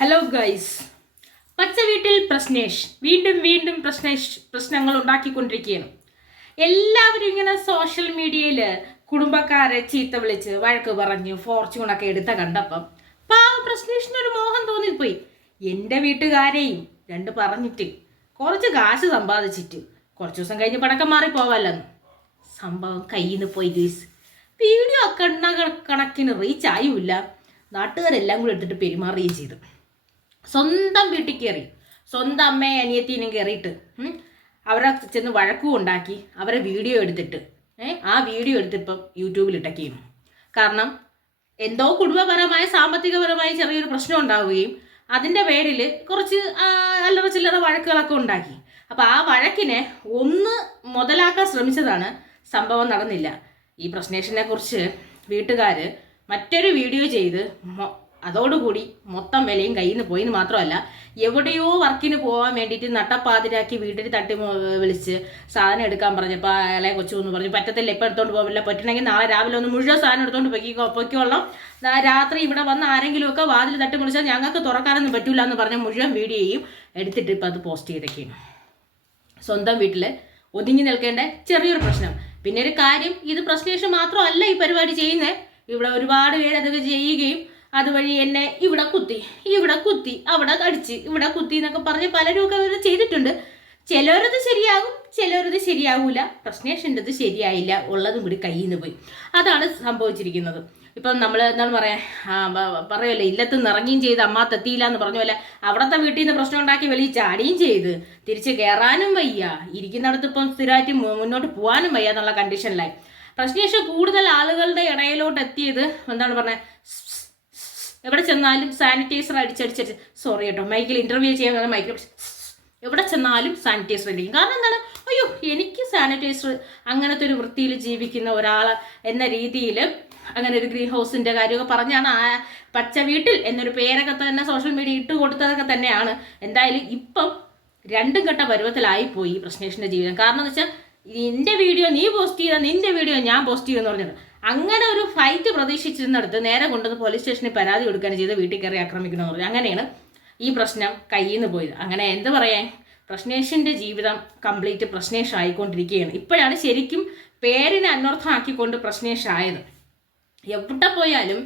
Hello guys പച്ച വീട്ടിൽ പ്രശ്നേഷ്. വീണ്ടും വീണ്ടും പ്രശ്നേഷ് പ്രശ്നങ്ങൾ ഉണ്ടാക്കിക്കൊണ്ടിരിക്കുകയാണ്. എല്ലാവരും ഇങ്ങനെ സോഷ്യൽ മീഡിയയിൽ കുടുംബക്കാരെ ചീത്ത വിളിച്ച് വഴക്ക് പറഞ്ഞ് ഫോർച്യൂണൊക്കെ എടുത്ത കണ്ടപ്പം പാവ പ്രശ്നേഷിനൊരു മോഹം തോന്നിപ്പോയി. എന്റെ വീട്ടുകാരെയും രണ്ട് പറഞ്ഞിട്ട് കുറച്ച് കാശ് സമ്പാദിച്ചിട്ട് കുറച്ച് ദിവസം കഴിഞ്ഞ് പടക്കം മാറി പോവാല്ലെന്ന്. സംഭവം കയ്യിൽ നിന്ന് പോയി ഗൈസ് വീഡിയോ കണ്ണ കണക്കിന് റീച്ച് ആയുമില്ല. നാട്ടുകാരെല്ലാം കൂടെ എടുത്തിട്ട് പെരുമാറുകയും ചെയ്തു. സ്വന്തം വീട്ടിൽ കയറി സ്വന്തം അമ്മയെ അനിയത്തിനും കയറിയിട്ട് അവരെ ചെന്ന് വഴക്കും ഉണ്ടാക്കി അവരെ വീഡിയോ എടുത്തിട്ട് ആ വീഡിയോ എടുത്തിപ്പം യൂട്യൂബിൽ ഇട്ടൊക്കെയും കാരണം എന്തോ കുടുംബപരമായ സാമ്പത്തികപരമായ ചെറിയൊരു പ്രശ്നം ഉണ്ടാവുകയും അതിന്റെ പേരിൽ കുറച്ച് അല്ലറ ചില്ലറ വഴക്കുകളൊക്കെ ഉണ്ടാക്കി. അപ്പോൾ ആ വഴക്കിനെ ഒന്ന് മുതലാക്കാൻ ശ്രമിച്ചതാണ് സംഭവം നടന്നില്ല. ഈ പ്രശ്നേഷനെ കുറിച്ച് വീട്ടുകാർ മറ്റൊരു വീഡിയോ ചെയ്ത് അതോടുകൂടി മൊത്തം വിലയും കയ്യിൽ നിന്ന് പോയിന്ന് മാത്രമല്ല എവിടെയോ വർക്കിന് പോകാൻ വേണ്ടിയിട്ട് നട്ടപ്പാതിരാക്കി വീട്ടിൽ തട്ടി വിളിച്ച് സാധനം എടുക്കാൻ പറഞ്ഞപ്പോൾ അയാളെ കൊച്ചു എന്ന് പറഞ്ഞു പറ്റത്തില്ല ഇപ്പം എടുത്തോണ്ട് പോകില്ല പറ്റണമെങ്കിൽ നാളെ രാവിലെ ഒന്ന് മുഴുവൻ സാധനം എടുത്തോണ്ട് പൊയ്ക്കോ പൊയ്ക്കോളാം രാത്രി ഇവിടെ വന്ന് ആരെങ്കിലുമൊക്കെ വാതിൽ തട്ടി വിളിച്ചാൽ ഞങ്ങൾക്ക് തുറക്കാനൊന്നും പറ്റില്ല എന്ന് പറഞ്ഞ് മുഴുവൻ വീഡിയോയും എടുത്തിട്ട് ഇപ്പം അത് പോസ്റ്റ് ചെയ്തൊക്കെയാണ് സ്വന്തം വീട്ടിൽ ഒതുങ്ങി നിൽക്കേണ്ട ചെറിയൊരു പ്രശ്നം. പിന്നെ ഒരു കാര്യം ഇത് പ്രശ്നേഷൻ മാത്രമല്ല ഈ പരിപാടി ചെയ്യുന്നത് ഇവിടെ ഒരുപാട് പേര് അതൊക്കെ ചെയ്യുകയും അതുവഴി എന്നെ ഇവിടെ കുത്തി ഇവിടെ കുത്തി അവിടെ കടിച്ച് ഇവിടെ കുത്തി എന്നൊക്കെ പറഞ്ഞ് പലരും ഒക്കെ അവർ ചെയ്തിട്ടുണ്ട്. ചിലരത് ശരിയാകും ചിലരത് ശരിയാകൂല പ്രശ്നേഷന്റെത് ശരിയായില്ല. ഉള്ളതും കൂടി കയ്യിൽ നിന്ന് പോയി. അതാണ് സംഭവിച്ചിരിക്കുന്നത്. ഇപ്പം നമ്മൾ എന്താണ് പറയാ പറയുമല്ലോ ഇല്ലത്ത് നിറങ്ങുകയും ചെയ്ത് അമ്മ തെത്തിയില്ല എന്ന് പറഞ്ഞ പോലെ അവിടുത്തെ വീട്ടിൽ നിന്ന് പ്രശ്നം ഉണ്ടാക്കി വെളിയിൽ ചാടിയും ചെയ്ത് തിരിച്ച് കയറാനും വയ്യ. ഇരിക്കുന്നിടത്ത് ഇപ്പം സ്ഥിരമായിട്ട് മുന്നോട്ട് പോകാനും വയ്യ എന്നുള്ള കണ്ടീഷനിലായി പ്രശ്നേഷം കൂടുതൽ ആളുകളുടെ ഇടയിലോട്ട് എത്തിയത് എന്താണ് പറഞ്ഞത് എവിടെ ചെന്നാലും സാനിറ്റൈസർ അടിച്ചടിച്ചടിച്ച് സോറി കേട്ടോ മൈക്കിൽ ഇന്റർവ്യൂ ചെയ്യാൻ മൈക്കിൽ എവിടെ ചെന്നാലും സാനിറ്റൈസർ അടിക്കും കാരണം എന്താണ്? അയ്യോ എനിക്ക് സാനിറ്റൈസർ അങ്ങനത്തെ ഒരു വൃത്തിയിൽ ജീവിക്കുന്ന ഒരാൾ എന്ന രീതിയിൽ അങ്ങനെ ഒരു ഗ്രീൻ ഹൗസിന്റെ കാര്യമൊക്കെ പറഞ്ഞാണ് ആ പച്ച വീട്ടിൽ എന്നൊരു പേരൊക്കെ തന്നെ സോഷ്യൽ മീഡിയ ഇട്ട് കൊടുത്തതൊക്കെ തന്നെയാണ്. എന്തായാലും ഇപ്പം രണ്ടും ഘട്ട പരുവത്തിലായിപ്പോയി പോയി പ്രശ്നേഷിന്റെ ജീവിതം. കാരണം എന്ന് വെച്ചാൽ നിന്റെ വീഡിയോ നീ പോസ്റ്റ് ചെയ്ത നിന്റെ വീഡിയോ ഞാൻ പോസ്റ്റ് ചെയ്യുമെന്ന് പറഞ്ഞത്. അങ്ങനെ ഒരു ഫൈറ്റ് പ്രതീക്ഷിച്ചിരുന്നിടത്ത് നേരെ കൊണ്ടുവന്ന് പോലീസ് സ്റ്റേഷനിൽ പരാതി കൊടുക്കുകയാണ് ചെയ്ത് വീട്ടിൽ കയറി ആക്രമിക്കണമെന്ന് പറഞ്ഞു. അങ്ങനെയാണ് ഈ പ്രശ്നം കയ്യിൽ നിന്ന് പോയത്. അങ്ങനെ എന്ത് പറയാൻ? പ്രശ്നേഷിന്റെ ജീവിതം കംപ്ലീറ്റ് പ്രശ്നേഷ് ആയിക്കൊണ്ടിരിക്കുകയാണ്. ഇപ്പോഴാണ് ശരിക്കും പേരിനെ അന്വർത്ഥമാക്കിക്കൊണ്ട് പ്രശ്നേഷ് ആയത്. എവിടെ പോയാലും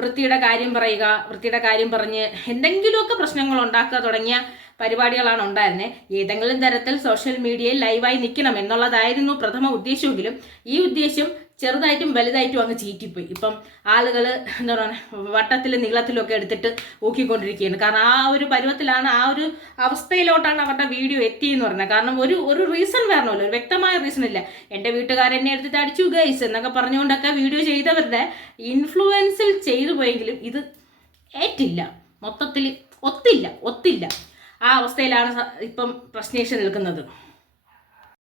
വൃത്തിയുടെ കാര്യം പറയുക വൃത്തിയുടെ കാര്യം പറഞ്ഞ് എന്തെങ്കിലുമൊക്കെ പ്രശ്നങ്ങൾ ഉണ്ടാക്കുക തുടങ്ങിയ പരിപാടികളാണ് ഉണ്ടായിരുന്നത് ഏതെങ്കിലും തരത്തിൽ സോഷ്യൽ മീഡിയയിൽ ലൈവായി നിൽക്കണം എന്നുള്ളതായിരുന്നു പ്രഥമ ഉദ്ദേശമെങ്കിലും ഈ ഉദ്ദേശം ചെറുതായിട്ടും വലുതായിട്ടും അങ്ങ് ചീറ്റിപ്പോയി. ഇപ്പം ആളുകൾ എന്താ പറയുക വട്ടത്തിലും നീളത്തിലും ഒക്കെ എടുത്തിട്ട് ഊക്കിക്കൊണ്ടിരിക്കുകയാണ് കാരണം ആ ഒരു പരുവത്തിലാണ് ആ ഒരു അവസ്ഥയിലോട്ടാണ് അവരുടെ വീഡിയോ എത്തിയെന്ന് പറഞ്ഞത് കാരണം ഒരു ഒരു റീസൺ വരണമല്ലോ ഒരു വ്യക്തമായ റീസൺ ഇല്ല. എന്റെ വീട്ടുകാരെന്നെ എടുത്തിട്ട് അടിച്ചു ഗൈസ് എന്നൊക്കെ പറഞ്ഞുകൊണ്ടൊക്കെ വീഡിയോ ചെയ്തവരുടെ ഇൻഫ്ലുവൻസിൽ ചെയ്തു പോയെങ്കിലും ഇത് ഏറ്റില്ല. മൊത്തത്തിൽ ഒത്തില്ല ഒത്തില്ല. ആ അവസ്ഥയിലാണ് ഇപ്പം പ്രശ്നേഷ് നിൽക്കുന്നത്.